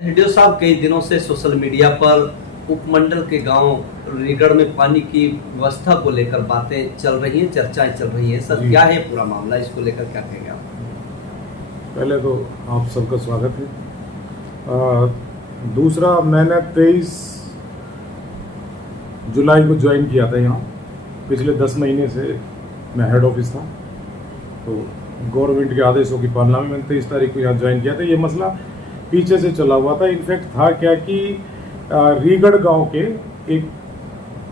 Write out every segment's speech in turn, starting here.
हेडियो साहब, कई दिनों से सोशल मीडिया पर उपमंडल के गांव रीगढ़ में पानी की व्यवस्था को लेकर बातें चल रही हैं, चर्चाएं चल रही हैं। सर, क्या है पूरा मामला, इसको लेकर क्या कहेंगे आप? पहले तो आप सबका स्वागत है। दूसरा, मैंने 23 जुलाई को ज्वाइन किया था यहाँ। पिछले 10 महीने से मैं हेड ऑफिस था, तो गवर्नमेंट के आदेशों की पालना में मैंने 23 तारीख को यहाँ ज्वाइन किया था। ये मसला पीछे से चला हुआ था। इनफैक्ट था क्या कि रीगढ़ गांव के एक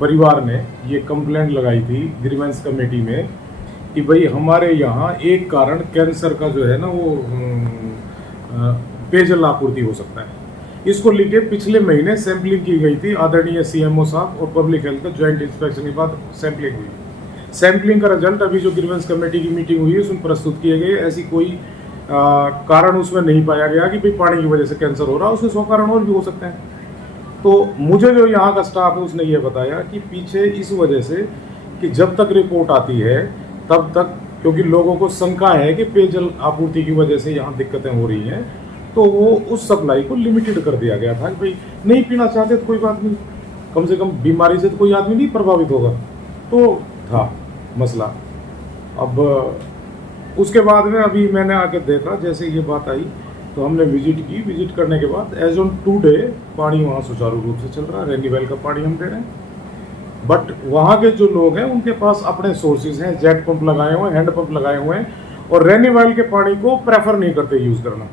परिवार ने ये कंप्लेंट लगाई थी ग्रीवेंस कमेटी में कि भाई हमारे यहाँ एक कारण कैंसर का जो है ना वो पेयजल आपूर्ति हो सकता है। इसको लेके पिछले महीने सैंपलिंग की गई थी। आदरणीय सीएमओ साहब और पब्लिक हेल्थ का ज्वाइंट इंस्पेक्शन के बाद सैंपलिंग हुई। सैंपलिंग का रिजल्ट अभी जो ग्रीवेंस कमेटी की मीटिंग हुई है उसमें प्रस्तुत किए गए। ऐसी कोई कारण उसमें नहीं पाया गया कि भाई पानी की वजह से कैंसर हो रहा है। उसके 100 कारण और भी हो सकते हैं। तो मुझे जो यहाँ का स्टाफ है उसने ये बताया कि पीछे इस वजह से कि जब तक रिपोर्ट आती है तब तक, क्योंकि लोगों को शंका है कि पेयजल आपूर्ति की वजह से यहाँ दिक्कतें हो रही हैं, तो वो उस सप्लाई को लिमिटेड कर दिया गया था कि भाई नहीं पीना चाहते तो कोई बात नहीं, कम से कम बीमारी से तो कोई आदमी नहीं प्रभावित होगा। तो था मसला। अब उसके बाद में अभी मैंने आके देखा, जैसे ये बात आई तो हमने विजिट की। विजिट करने के बाद एज ऑन टुडे पानी वहाँ सुचारू रूप से चल रहा है। रेनी वेल का पानी हम दे रहे हैं। बट वहाँ के जो लोग हैं उनके पास अपने सोर्सेज हैं, जेट पंप लगाए हुए हैं, हैंड पंप लगाए हुए हैं, और रेनी वेल के पानी को प्रेफर नहीं करते यूज़ करना।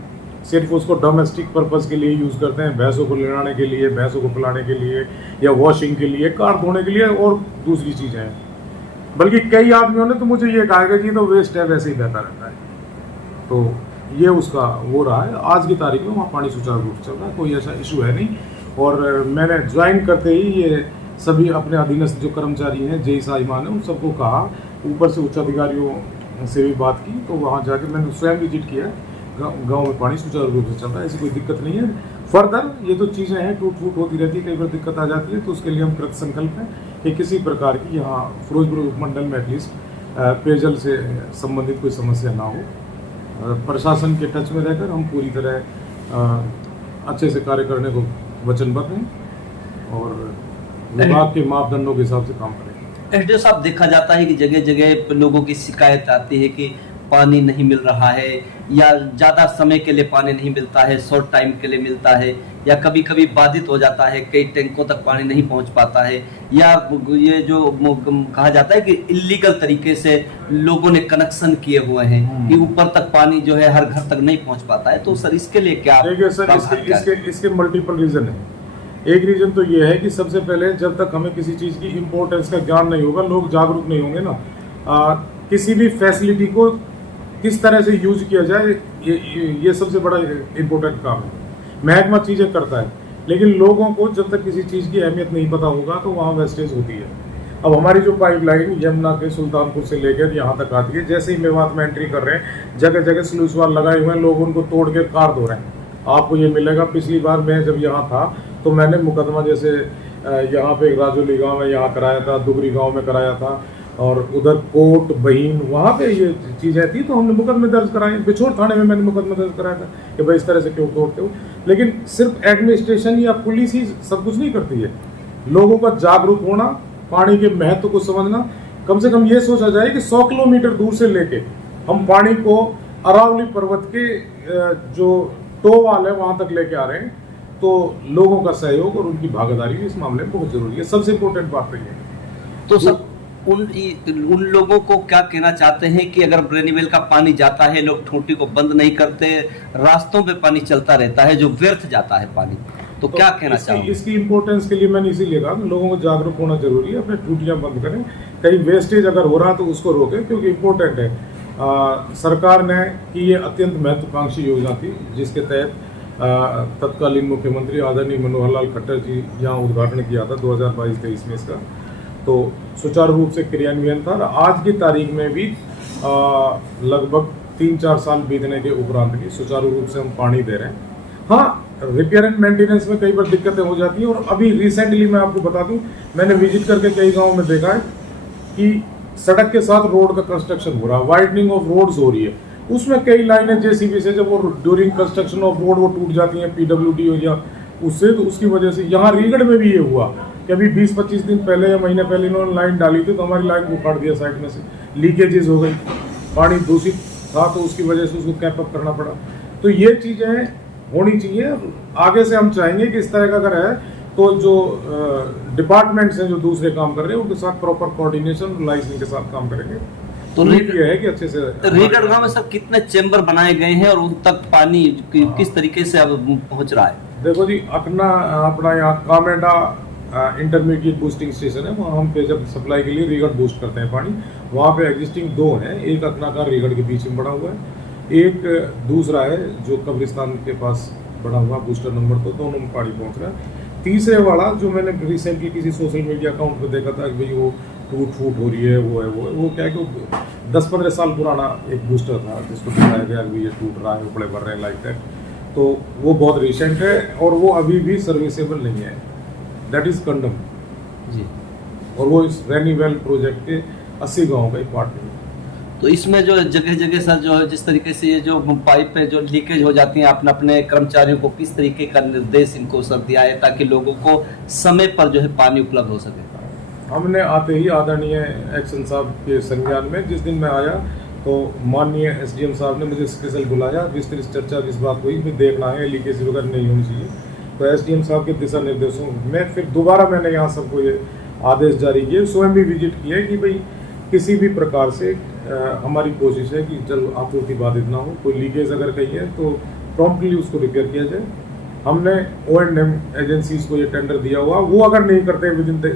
सिर्फ उसको डोमेस्टिक पर्पज़ के लिए यूज़ करते हैं, भैंसों को लेने के लिए, भैंसों को पिलाने के लिए, या वॉशिंग के लिए, कार धोने के लिए, और दूसरी चीज़ें हैं। बल्कि कई आदमियों ने तो मुझे ये कहा कि जी तो वेस्ट है, वैसे ही बहता रहता है। तो ये उसका वो रहा है। आज की तारीख में वहाँ पानी सुचारू रूप से चल रहा है, कोई ऐसा इशू है नहीं। और मैंने ज्वाइन करते ही ये सभी अपने अधीनस्थ जो कर्मचारी हैं, जेई साहिबान हैं, उन सबको कहा, ऊपर से उच्च अधिकारियों से भी बात की, तो वहाँ जाके मैंने स्वयं विजिट किया। गाँव में पानी सुचारू रूप से चल रहा है, ऐसी कोई दिक्कत नहीं है। फर्दर ये तो चीज़ें हैं, टूट फूट होती रहती है, कई बार दिक्कत आ जाती है, तो उसके लिए हम कृत संकल्प हैं कि किसी प्रकार की यहाँ फिरोजपुर उपमंडल में एटलीस्ट पेयजल से संबंधित कोई समस्या ना हो। प्रशासन के टच में रहकर हम पूरी तरह अच्छे से कार्य करने को वचनबद्ध हैं और विभाग के मापदंडों के हिसाब से काम करेंगे। एसडीओ साहब, देखा जाता है कि जगह जगह लोगों की शिकायत आती है कि पानी नहीं मिल रहा है, या ज़्यादा समय के लिए पानी नहीं मिलता है, शॉर्ट टाइम के लिए मिलता है, या कभी कभी बाधित हो जाता है, कई टैंकों तक पानी नहीं पहुंच पाता है, या ये जो कहा जाता है कि इलीगल तरीके से लोगों ने कनेक्शन किए हुए हैं कि ऊपर तक पानी जो है हर घर तक नहीं पहुंच पाता है। तो सर, इसके लिए क्या? देखिए सर, इसके मल्टीपल रीज़न है। एक रीज़न तो ये है कि सबसे पहले जब तक हमें किसी चीज़ की इम्पोर्टेंस का ज्ञान नहीं होगा, लोग जागरूक नहीं होंगे ना, किसी भी फैसिलिटी को किस तरह से यूज किया जाए, ये सबसे बड़ा इम्पोर्टेंट काम है। महकमा चीज़ें करता है, लेकिन लोगों को जब तक किसी चीज़ की अहमियत नहीं पता होगा तो वहाँ वेस्टेज होती है। अब हमारी जो पाइपलाइन यमुना के सुल्तानपुर से लेकर यहाँ तक आती है, जैसे ही मेवात में एंट्री कर रहे हैं, जगह जगह स्लूस वाल लगाए हुए हैं, लोग उनको तोड़ के कार धो रहे हैं। आपको ये मिलेगा। पिछली बार मैं जब यहाँ था तो मैंने मुकदमा जैसे यहाँ पे एक राजौली गाँव में यहाँ कराया था, दुगरी गाँव में कराया था, और उधर कोट बहीन वहाँ पे ये चीज़ें थी, तो हमने मुकदमे दर्ज कराए। बिछोर थाने में मैंने मुकदमा दर्ज कराया था कि भाई इस तरह से क्यों तोड़ते हो। लेकिन सिर्फ एडमिनिस्ट्रेशन या पुलिस ही सब कुछ नहीं करती है। लोगों का जागरूक होना, पानी के महत्व को समझना, कम से कम ये सोचा जाए कि 100 किलोमीटर दूर से लेके हम पानी को अरावली पर्वत के जो टो वाल है वहाँ तक लेके आ रहे हैं, तो लोगों का सहयोग और उनकी भागीदारी इस मामले में बहुत जरूरी है। सबसे इम्पोर्टेंट बात तो ये है। तो सर, उन लोगों को क्या कहना चाहते हैं कि अगर रेनीवेल का पानी जाता है, लोग टूटी को बंद नहीं करते, रास्तों पे पानी चलता रहता है जो व्यर्थ जाता है पानी, तो क्या कहना चाहोगे? इसकी इम्पोर्टेंस के लिए मैंने इसीलिए कहा लोगों को जागरूक होना जरूरी है। अपने टूटियां बंद करें, कहीं वेस्टेज अगर हो रहा है तो उसको रोकें, क्योंकि इम्पोर्टेंट है। सरकार ने की ये अत्यंत महत्वाकांक्षी योजना थी, जिसके तहत तत्कालीन मुख्यमंत्री आदरणीय मनोहर लाल खट्टर जी यहाँ उद्घाटन किया था 2022-23 में इसका, तो सुचारू रूप से क्रियान्वयन था। आज की तारीख में भी लगभग 3-4 साल बीतने के उपरांत भी सुचारू रूप से हम पानी दे रहे हैं। हाँ, रिपेयर एंड मेंटेनेंस में कई बार दिक्कतें हो जाती हैं। और अभी रिसेंटली मैं आपको बता दूं, मैंने विजिट करके कई गाँव में देखा है कि सड़क के साथ रोड का कंस्ट्रक्शन हो रहा है, वाइडनिंग ऑफ रोड्स हो रही है। उसमें कई लाइनें जेसीबी से जब वो ड्यूरिंग कंस्ट्रक्शन ऑफ रोड वो टूट जाती हैं, पीडब्ल्यूडी हो या उससे, तो उसकी वजह से यहाँ रीगढ़ में भी ये हुआ कि अभी 20-25 दिन पहले या महीने पहले इन्होंने लाइन डाली थी, तो हमारी लाइन को काट दिया साइड में से, लीकेजेस हो गई, पानी दूषित था, तो उसकी वजह से उसको कैप अप करना पड़ा। तो ये चीज़ें होनी चाहिए। आगे से हम चाहेंगे कि इस तरह का अगर है तो जो डिपार्टमेंट्स हैं जो दूसरे काम कर रहे हैं उनके साथ प्रॉपर कोऑर्डिनेशन लाइसेंसिंग के साथ काम करेंगे। तो ये है कि अच्छे से रीगढ़ गांव में सब कितने चेंबर बनाए गए हैं और उन तक पानी किस तरीके से अब पहुंच रहा है? देखो जी, अकना अपना यहाँ कामेडा इंटरमीडिएट बूस्टिंग स्टेशन है, वहाँ हम पेयजल सप्लाई के लिए रीगढ़ बूस्ट करते हैं पानी। वहाँ पे एग्जिस्टिंग 2 हैं, एक अकना का रीगढ़ के बीच में बना हुआ है, एक दूसरा है जो कब्रिस्तान के पास बना हुआ बूस्टर नंबर, तो दोनों में पानी पहुँच रहा है। तीसरे वाला जो मैंने रिसेंटली किसी सोशल मीडिया अकाउंट पर देखा था कि भाई वो टूट फूट हो रही है, वो क्या है कि 10-15 साल पुराना एक बूस्टर था जिसको दिखाया गया कि ये टूट रहा है, उपड़े भर रहे हैं लाइक दैट, तो वो बहुत रिसेंट है और वो अभी भी सर्विसेबल नहीं है, दैट इज कंडम जी। और वो इस रेनीवेल प्रोजेक्ट के 80 गाँव का एक पार्ट नहीं है। तो इसमें जो जगह जगह सर जो है जिस तरीके से ये जो पाइप पे जो लीकेज हो जाती हैं, आपने अपने कर्मचारियों को किस तरीके का निर्देश इनको सर दिया है ताकि लोगों को समय पर जो है पानी उपलब्ध हो सके? हमने आते ही आदरणीय एक्शन साहब के संज्ञान में जिस दिन मैं आया तो माननीय एसडीएम साहब ने मुझे स्पेशल बुलाया, विस्तृत चर्चा इस बात हुई कि देखना है लीकेज वगैरह नहीं होनी चाहिए। तो एसडीएम साहब के दिशा निर्देशों में फिर दोबारा मैंने यहाँ सबको ये आदेश जारी किए, स्वयं भी विजिट किया कि भाई किसी भी प्रकार से हमारी कोशिश है कि जल आपूर्ति बाधित ना हो, कोई लीकेज अगर कहीं है तो प्रॉम्प्टली उसको रिपेयर किया जाए। हमने O&M एजेंसीज को ये टेंडर दिया हुआ, वो अगर नहीं करते विद इन द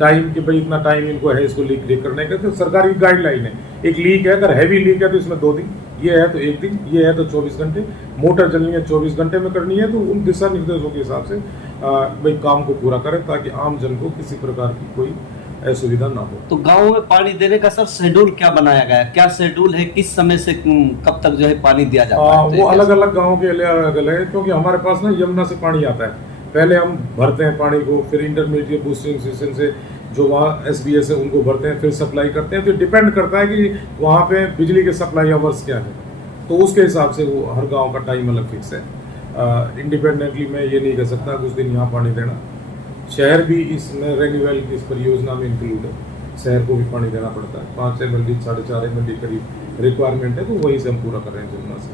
टाइम कि भाई इतना टाइम इनको है इसको लीक करने का, तो सरकारी गाइडलाइन है, एक लीक है अगर हैवी लीक है तो इसमें 2 दिन, ये है तो 1 दिन, ये है तो 24 घंटे, मोटर चलनी है 24 घंटे में करनी है, तो उन दिशा निर्देशों के हिसाब से भाई काम को पूरा करें ताकि आम जन को किसी प्रकार की कोई असुविधा ना हो। तो गाँव में पानी देने का सर शेड्यूल क्या बनाया गया है? क्या शेड्यूल है, किस समय से कब तक जो है पानी दिया जाता है? वो अलग अलग गाँव के अलग अलग है, क्योंकि हमारे पास ना यमुना से पानी आता है, पहले हम भरते हैं पानी को, फिर इंटरमीडिएट बूस्टिंग स्टेशन से जो वहाँ एसबीएस है उनको भरते हैं, फिर सप्लाई करते हैं। तो डिपेंड करता है कि वहाँ पे बिजली के सप्लाई आवर्स क्या है, तो उसके हिसाब से वो हर गांव का टाइम अलग फिक्स है। इंडिपेंडेंटली मैं ये नहीं कह सकता कुछ दिन यहाँ पानी देना। शहर भी इसमें रेनीवेल की इस परियोजना में इंक्लूड है, शहर को भी पानी देना पड़ता है, 5 MLD 4.5 MLD करीब रिक्वायरमेंट है, तो वही से हम पूरा कर रहे हैं जमुना से।